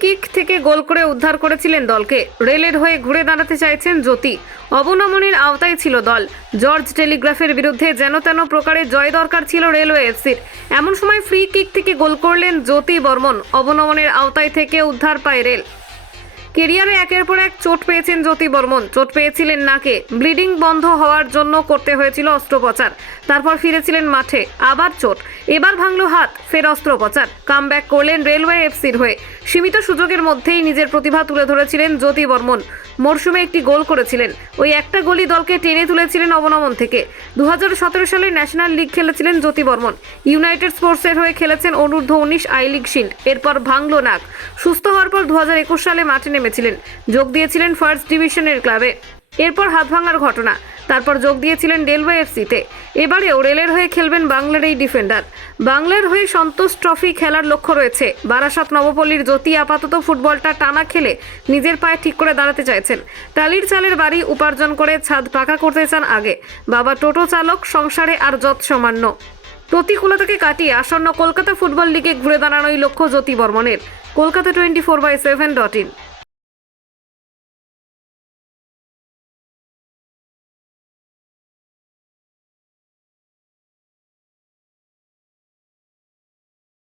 Kick থেকে গোল করে উদ্ধার করেছিলেন দলকে। রেলের হয়ে ঘুরে দাঁড়াতে চাইছেন জ্যোতি। অবনমনের আওতায় ছিল দল। জর্জ টেলিগ্রাফের বিরুদ্ধে যেন তেন প্রকারে জয় দরকার ছিল রেলওয়ে এফসির। এমন সময় ফ্রি কিক থেকে গোল করলেন জ্যোতি বর্মন। অবনমনের আওতায় থেকে উদ্ধার পায় রেল। কেরিয়ারে একের পর এক চোট পেয়েছেন জ্যোতি বর্মন। চোট পেয়েছিলেন নাকে। ব্লিডিং বন্ধ হওয়ার জন্য করতে হয়েছিল অস্ত্রোপচার। তারপর ফিরেছিলেন মাঠে। আবার চোট। এবার ভাঙলো হাত, ফের অস্ত্রোপচার। কামব্যাক করলেন রেলওয়ে এফসির হয়ে। সীমিত সুযোগের মধ্যেই নিজের প্রতিভা তুলে ধরেছিলেন জ্যোতি বর্মন। মরশুমে একটি গোল করেছিলেন। ওই একটা গোলই দলকে টেনে তুলেছিলেন অবনমন থেকে। দু হাজার সতেরো সালে ন্যাশনাল লিগ খেলেছিলেন জ্যোতি বর্মন। ইউনাইটেড স্পোর্টসের হয়ে খেলেছেন অনূর্ধ্ব উনিশ আই লিগ শিল্ড। এরপর ভাঙলো নাক। সুস্থ হওয়ার পর দু হাজার একুশ সালে মাঠে নেমেছিলেন। যোগ দিয়েছিলেন ফার্স্ট ডিভিশনের ক্লাবে এরপর হাত ভাঙার ঘটনা। তারপর যোগ দিয়েছিলেন রেলওয়ে এফসিতে। এবারেও রেলের হয়ে খেলবেন বাংলার এই ডিফেন্ডার বাংলার হয়ে সন্তোষ ট্রফি খেলার লক্ষ্য রয়েছে। বারাসাত নবপল্লীর জ্যোতি আপাতত ফুটবলটা টানা খেলে নিজের পায়ে ঠিক করে দাঁড়াতে চাইছেন। টালির চালের বাড়ি উপার্জন করে ছাদ পাকা করতে চান আগে। বাবা টোটো চালক, সংসারে আর যৎ সামান্য। প্রতিকূলতাকে কাটিয়ে আসন্ন কলকাতা ফুটবল লিগে ঘুরে দাঁড়ানোই লক্ষ্য জ্যোতি বর্মনের। Kolkata twenty four by seven dot in